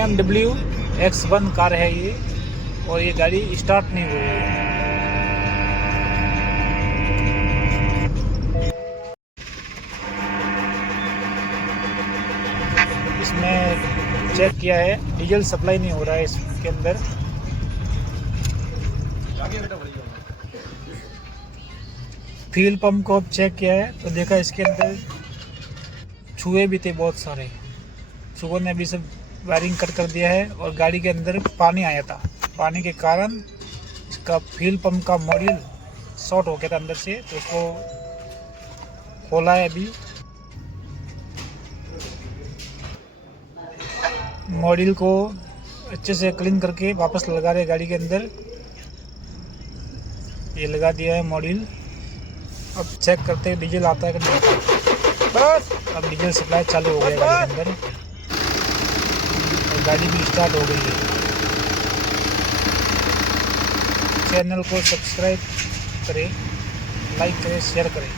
BMW X1 car है ये, और ये गाड़ी स्टार्ट नहीं हो रही है। इसमें चेक किया है, डीजल सप्लाई नहीं हो रहा है इसके अंदर। फ्यूल पंप को अब चेक किया है तो देखा इसके अंदर चूहे भी थे बहुत सारे। चूहों ने भी सब वायरिंग कट कर दिया है, और गाड़ी के अंदर पानी आया था। पानी के कारण इसका फ्यूल पंप का मॉड्यूल शॉर्ट हो गया था अंदर से, तो उसको खोला है अभी। मॉड्यूल को अच्छे से क्लीन करके वापस लगा रहे गाड़ी के अंदर। ये लगा दिया है मॉड्यूल। अब चेक करते हैं डीजल आता है कि नहीं आता है। बस अब डीजल सप्लाई चालू हो गया गाड़ी के अंदर, और गाड़ी भी स्टार्ट हो गई है। चैनल को सब्सक्राइब करें, लाइक करें, शेयर करें।